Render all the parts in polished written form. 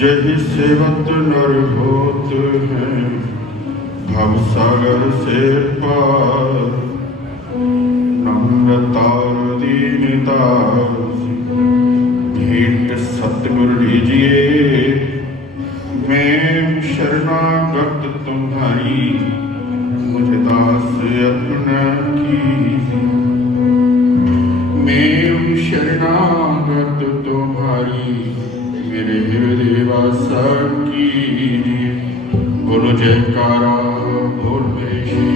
जहि सेवत नर होत हैं भवसागर से पार। नम्रता दीनता भेंट सतगुरु लीजिए, मैं शरणागत तुम्हारी मुझे दास अपना कीजिए। मैं शरणागत तुम्हारी मेरे हृदय वासा कीजिए। बोलो जयकारा बोल मेरे श्री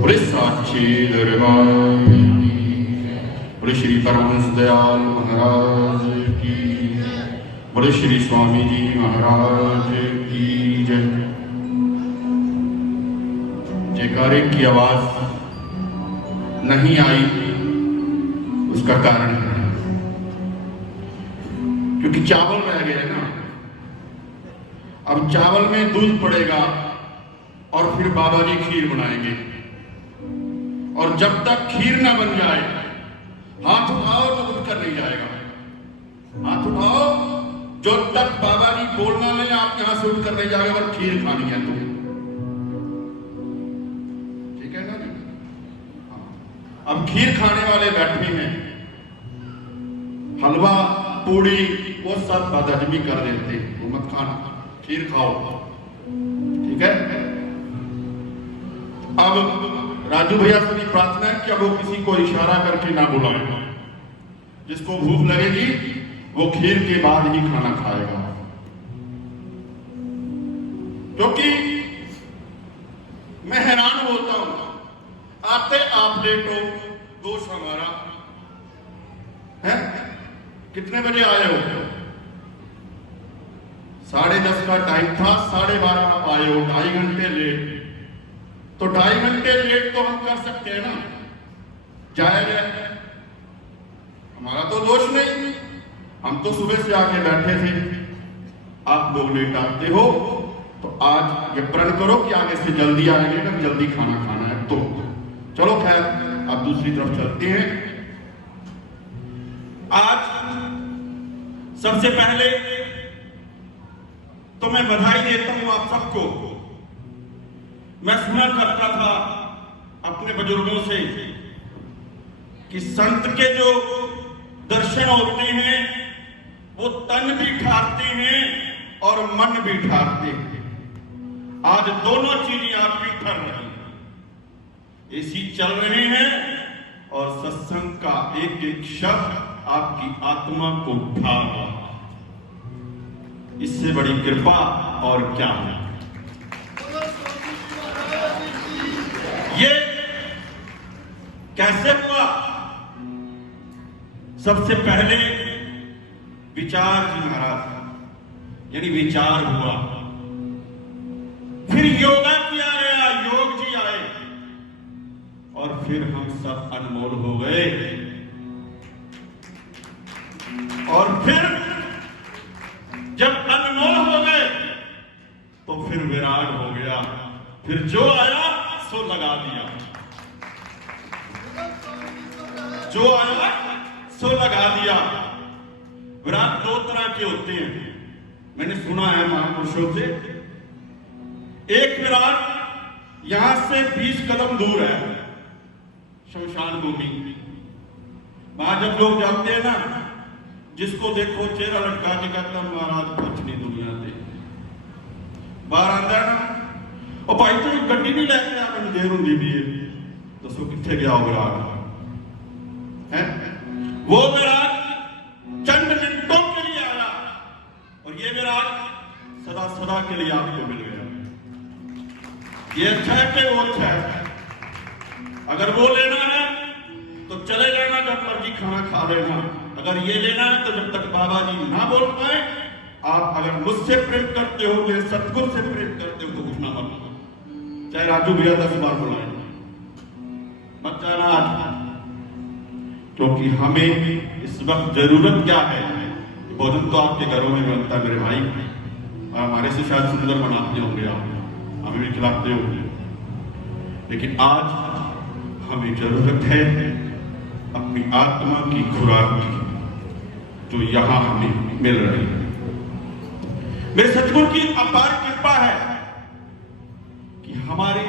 बोले साक्षी दरबार, बोले श्री परमहंस दयाल महाराज की, बोले श्री स्वामी जी महाराज की जय। जयकारे की आवाज नहीं आई, उसका कारण है क्योंकि चावल रह गए ना। अब चावल में दूध पड़ेगा और फिर बाबा जी खीर बनाएंगे, और जब तक खीर ना बन जाए हाथ उठाओ तो उठकर नहीं जाएगा। हाथ उठाओ, जो तक बाबा जी बोलना नहीं आप यहां से उठकर नहीं जाएगा, और खीर खानी है तो ठीक है ना जी। अब खीर खाने वाले बैठे हैं, हलवा पूड़ी वो सब बदहजमी कर देते, वो मत खाना, खीर खाओ, ठीक है। अब राजू भैया से भी प्रार्थना है कि अब वो किसी को इशारा करके ना बुलाए। जिसको भूख लगेगी वो खीर के बाद ही खाना खाएगा, क्योंकि मैं हैरान होता हूं। आते आप लेटो, दोष हमारा है। कितने बजे आए हो? 10:30 का टाइम था, 12:30 आप आए हो, 2.5 घंटे लेट। तो 2.5 घंटे लेट तो हम कर सकते हैं ना, जायज है, हमारा तो दोष नहीं। हम तो सुबह से आके बैठे थे, आप लोग लेट आते हो, तो आज ये प्रण करो कि आगे से जल्दी आएंगे ना, जल्दी खाना खाना है। तो चलो खैर, आप दूसरी तरफ चलते हैं। आज सबसे पहले तो मैं बधाई देता हूं आप सबको। मैं सुना करता था अपने बुजुर्गों से कि संत के जो दर्शन होते हैं वो तन भी ठारते हैं और मन भी ठारते हैं। आज दोनों चीजें आपकी ठर रही हैं, एसी चल रहे हैं और सत्संग का एक एक शब्द आपकी आत्मा को उठा रहा है। इससे बड़ी कृपा और क्या है। ये कैसे हुआ? सबसे पहले विचार जी महाराज, यानी विचार हुआ, फिर योगा किया गया, योग जी आए, और फिर हम सब अनमोल हो गए, और फिर जब अनमोल हो गए तो फिर विराट हो गया। फिर जो आया सो लगा दिया, जो आया सो लगा दिया। विराट 2 तरह के होते हैं, मैंने सुना है महापुरुषों से। एक विराट यहां से 20 कदम दूर है, शमशान भूमि। वहां जब लोग जाते हैं ना, जिसको देखो चेहरा लटका के कहता महाराज कुछ नहीं दुनिया से बाहर आता है ना, और भाई तो गड्डी नहीं लैके आ, मैं देर होंगी भी है, दसो कितने गया वो विराट है। वो विराट चंद मिनटों के लिए आया, और ये विराट सदा सदा के लिए आपको मिल गया। ये अच्छा है कि वो अच्छा है? अगर वो लेना है तो चले जाना, जब मर्जी खाना खा लेना। अगर ये लेना है तो जब तक बाबा जी ना बोल पाए, आप अगर मुझसे प्रेम करते हो, मेरे सतगुरु से प्रेम करते हो, तो उठना मत, चाहे राजू भैया 10 बार बुलाए, मत जाना आज। क्योंकि हमें इस वक्त जरूरत क्या है? भोजन तो आपके घरों में बनता है मेरे भाई, और हमारे से शायद सुंदर बनाते होंगे आप, हमें भी खिलाते होंगे, लेकिन आज हमें जरूरत है अपनी आत्मा की खुराक की। जो यहां हमें मिल रही है। मेरे सतगुरु की अपार कृपा है कि हमारे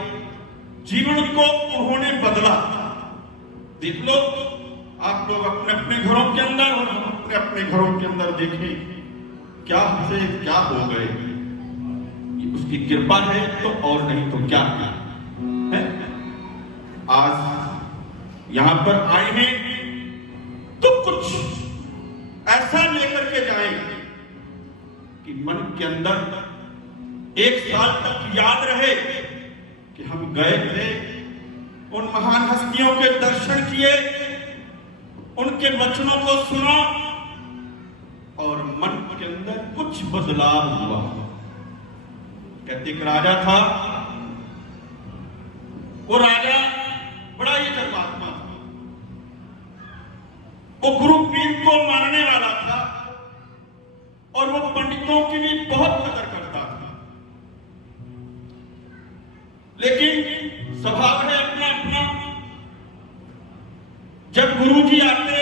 जीवन को उन्होंने बदला। देख लो आप लोग अपने अपने घरों के अंदर और हम अपने अपने घरों के अंदर देखें क्या से क्या हो गए। उसकी कृपा है तो, और नहीं तो क्या है। आज यहां पर आए हैं तो कुछ ऐसा लेकर के जाएं कि मन के अंदर 1 साल तक याद रहे कि हम गए थे, उन महान हस्तियों के दर्शन किए, उनके वचनों को सुना और मन के अंदर कुछ बदलाव हुआ। कहते एक राजा था, वो राजा बड़ा ही धर्मात्मा था, वो गुरु पीर को मानने वाला था और वो पंडितों की भी बहुत कदर करता था। लेकिन स्वभाव है अपना अपना। जब गुरु जी आते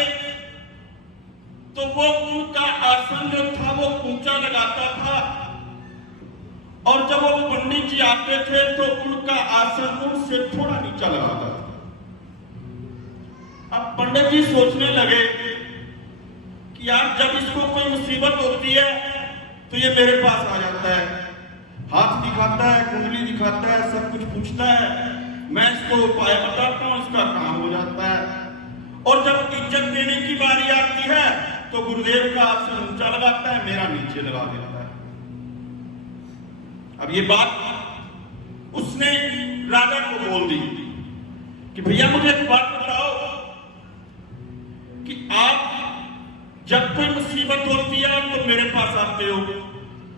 तो वो उनका आसन जो था वो ऊंचा लगाता था और जब वो पंडित जी आते थे तो उनका आसन उनसे थोड़ा नीचा लगाता था। अब पंडित जी सोचने लगे कि यार जब इसको कोई मुसीबत होती है तो ये मेरे पास आ जाता है, हाथ दिखाता है, कुंडली दिखाता है, सब कुछ पूछता है, मैं इसको उपाय बताता हूं, इसका काम हो जाता है। और जब इज्जत देने की बारी आती है तो गुरुदेव का आसन ऊंचा लगाता है, मेरा नीचे लगा देता है। अब ये बात उसने राजा को बोल दी कि भैया मुझे एक बात बताओ कि आप जब कोई मुसीबत होती है तो मेरे पास आते हो,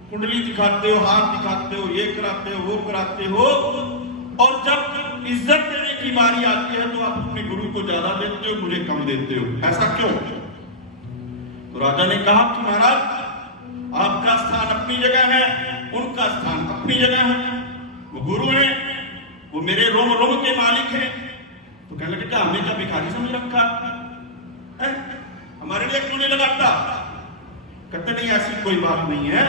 कुंडली दिखाते हो, हाथ दिखाते हो, ये कराते हो, वो कराते हो, और जब इज्जत देने की बारी आती है तो आप अपने गुरु को ज्यादा देते हो, मुझे कम देते हो, ऐसा क्यों? तो राजा ने कहा कि महाराज आपका स्थान अपनी जगह है, उनका स्थान अपनी जगह है, वो गुरु है, वो मेरे रोम रोम के मालिक हैं। तो कहने लगे क्या हमें क्या भिखारी समझ रखा है? हमारे लिए क्यों नहीं लगाता? कहते नहीं ऐसी कोई बात नहीं है,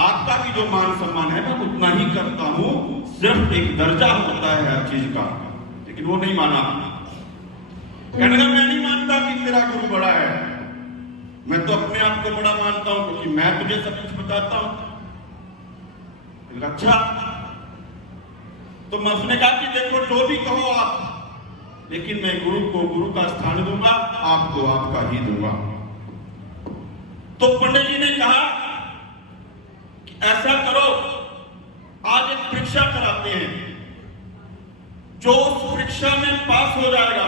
आपका भी जो मान सम्मान है मैं उतना ही करता हूं, सिर्फ एक दर्जा होता है हर चीज का। लेकिन वो नहीं माना, कहने लगा मैं नहीं मानता कि तेरा गुरु बड़ा है, मैं तो अपने आप को बड़ा मानता हूं क्योंकि मैं तुझे सब कुछ बताता हूं। अच्छा, तो मैं उसने कहा कि देखो जो भी कहो आप, लेकिन मैं गुरु को गुरु का स्थान दूंगा, आपको आपका ही दूंगा। तो पंडित जी ने कहा कि ऐसा करो, आज एक परीक्षा कराते हैं, जो उस परीक्षा में पास हो जाएगा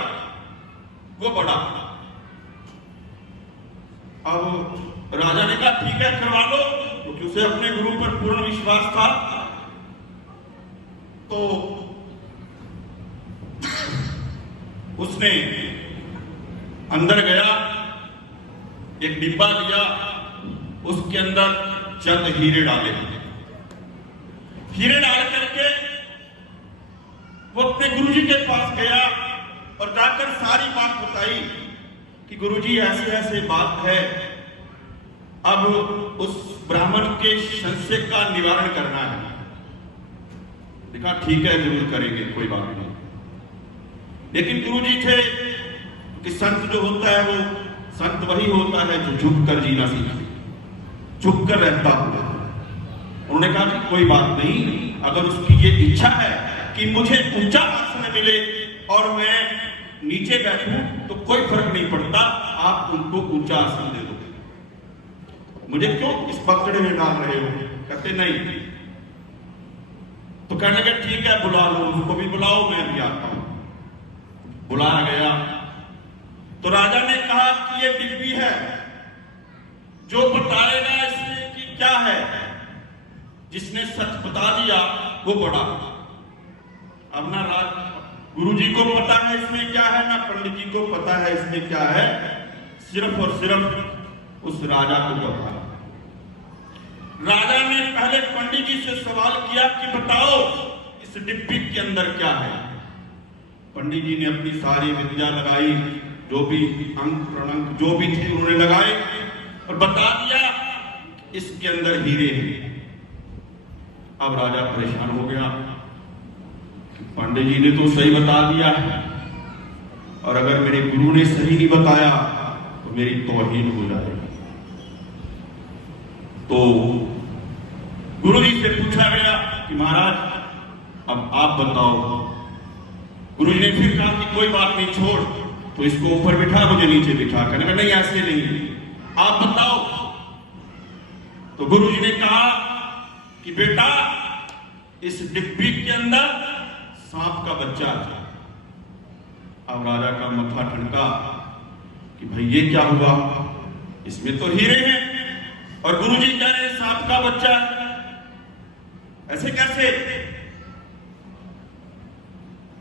वो बड़ा। अब राजा ने कहा ठीक है करवा लो, क्योंकि उसे अपने गुरु पर पूर्ण विश्वास था। तो उसने अंदर गया, एक डिब्बा लिया, उसके अंदर चंद हीरे डाले, हीरे डाल करके वो अपने गुरुजी के पास गया और जाकर सारी बात बताई कि गुरुजी ऐसे ऐसे बात है, अब उस ब्राह्मण के संशय का निवारण करना है। देखा ठीक है जरूर करेंगे, कोई बात नहीं। लेकिन गुरुजी थे कि संत जो होता है वो संत वही होता है जो झुक कर जीना सीखे, झुक कर रहता हुआ। उन्होंने कहा कि कोई बात नहीं, अगर उसकी ये इच्छा है कि मुझे ऊंचा आसन मिले और मैं नीचे बैठूं तो कोई फर्क नहीं पड़ता, आप उनको ऊंचा आसन दे दो, मुझे क्यों इस पकड़े में डाल रहे हो? कहते नहीं। तो कहने लगे ठीक है बुला लो, उसको भी बुलाओ, मैं भी आता हूं। बुलाया गया तो राजा ने कहा कि ये डिब्बी है, जो बताएगा इसमें कि क्या है, जिसने सच बता दिया वो बड़ा। अब ना गुरुजी को पता है इसमें क्या है, ना पंडित जी को पता है इसमें क्या है, सिर्फ और सिर्फ उस राजा को पता। राजा ने पहले पंडित जी से सवाल किया कि बताओ इस डिब्बी के अंदर क्या है। पंडित जी ने अपनी सारी विद्या लगाई, जो भी अंक प्रणंक जो भी थे उन्होंने लगाए और बता दिया इसके अंदर हीरे हैं। अब राजा परेशान हो गया, पंडित जी ने तो सही बता दिया है और अगर मेरे गुरु ने सही नहीं बताया तो मेरी तौहीन हो जाएगी। तो गुरु जी से पूछा गया कि महाराज अब आप बताओ। गुरु जी ने फिर कहा कि कोई बात नहीं, छोड़ तो इसको ऊपर बिठा, मुझे नीचे बिठा। कहने का नहीं, ऐसे नहीं, आप बताओ। तो गुरु जी ने कहा कि बेटा इस डिब्बी के अंदर सांप का बच्चा था। अब राजा का मत्था ठनका कि भाई ये क्या हुआ, इसमें तो हीरे हैं और गुरु जी कह रहे सांप का बच्चा, ऐसे कैसे?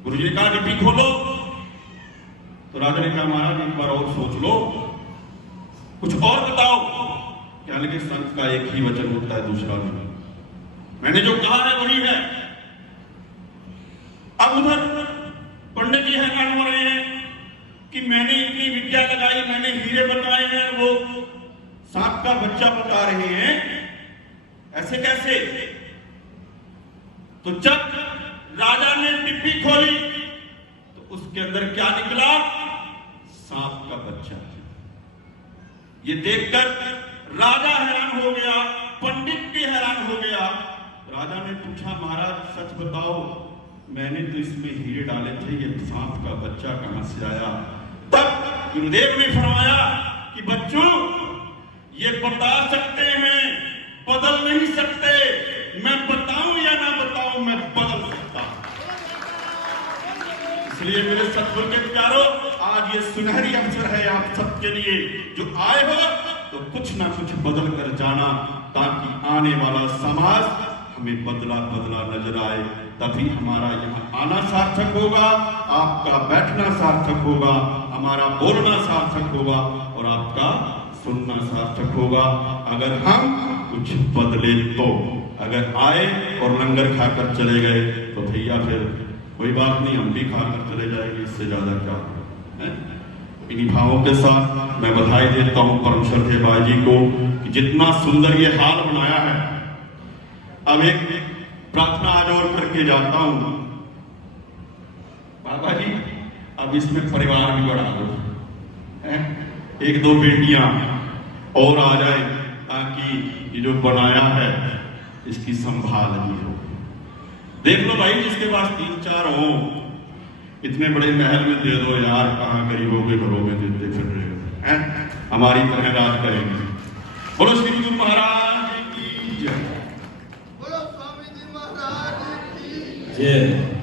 गुरु जी ने कहा डिब्बी खोलो। तो राजा ने कहा महाराज एक बार और सोच लो, कुछ और बताओ। क्या लगे संत का एक ही वचन होता है, दूसरा नहीं। मैंने जो कहा है वही है। अब उधर पंडित जी हैरान हो रहे हैं कि मैंने इतनी विद्या लगाई, मैंने हीरे बताए हैं, वो सांप का बच्चा बता रहे हैं, ऐसे कैसे? तो जब राजा ने डिब्बी खोली तो उसके अंदर क्या निकला? सांप का बच्चा। ये देखकर राजा हैरान हो गया, पंडित भी हैरान हो गया। राजा ने पूछा महाराज सच बताओ, मैंने तो इसमें हीरे डाले थे, ये सांप का बच्चा कहां से आया? तब गुरुदेव ने फरमाया कि बच्चों ये बता सकते हैं, बदल नहीं सकते। मैं बताऊं या ना बताऊं, मैं बदल सकता हूं। इसलिए मेरे सतगुरु के प्यारों, आज ये सुनहरी अवसर है आप सबके लिए, जो आए हो तो कुछ ना कुछ बदल कर जाना, ताकि आने वाला समाज हमें बदला बदला नजर आए। तभी हमारा यहाँ आना सार्थक होगा, आपका बैठना सार्थक होगा, हमारा बोलना सार्थक होगा और आपका सुनना सार्थक होगा। अगर हम कुछ बदले तो, अगर आए और लंगर खाकर चले गए तो भैया फिर कोई बात नहीं, हम भी खाकर चले जाएंगे, इससे ज्यादा क्या है? इन्हीं भावों के साथ मैं बधाई देता हूं परम श्रद्धेय बाजी को कि जितना सुंदर ये हाल बनाया है। अब एक प्रार्थना आज और करके जाता हूं बाबा जी, अब इसमें परिवार भी बढ़ा दो, एक दो बेटियां और आ जाए, ताकि ये जो बनाया है इसकी संभाल भी हो। देख लो भाई, जिसके पास 3-4 हो, इतने बड़े महल में दे दो यार, कहां गरीबों के घरों में देते फिर रहे हैं, हमारी तरह राज करेंगे। बोलो श्री गुरु महाराज की जय। जय।